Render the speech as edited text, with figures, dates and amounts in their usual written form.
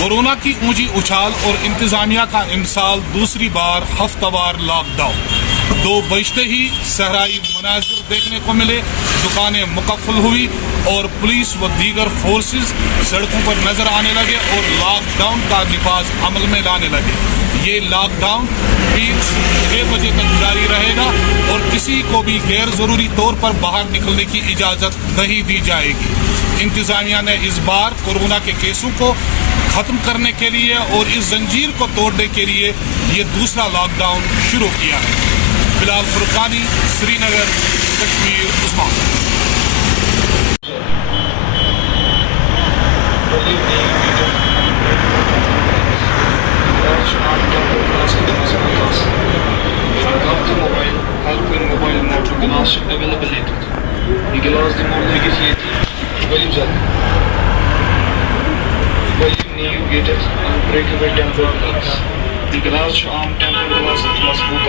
Corona की ऊंची उछाल और इंतजामिया का इमसाल दूसरी बार हफ्तावार लॉकडाउन। दो बजते ही सहराई मनाजिर देखने को मिले, दुकानें मुकफ़ल हुई और पुलिस व दीगर फोर्सेस सड़कों पर नजर आने लगे और लॉकडाउन का निफाज अमल में लाने लगे। ये लॉकडाउन 6 बजे तक जारी रहेगा और किसी को भी गैर जरूरी तौर पर बाहर निकलने की इजाजत नहीं दी जाएगी। इंतजामिया ने इस बार कोरोना के केसों को खत्म करने के लिए और इस जंजीर को तोड़ने के लिए ये दूसरा लॉकडाउन शुरू किया है। Bilal फुरकानी, Srinagar, Kashmir, Usman. Die Garage am Tempelglas ist masbut.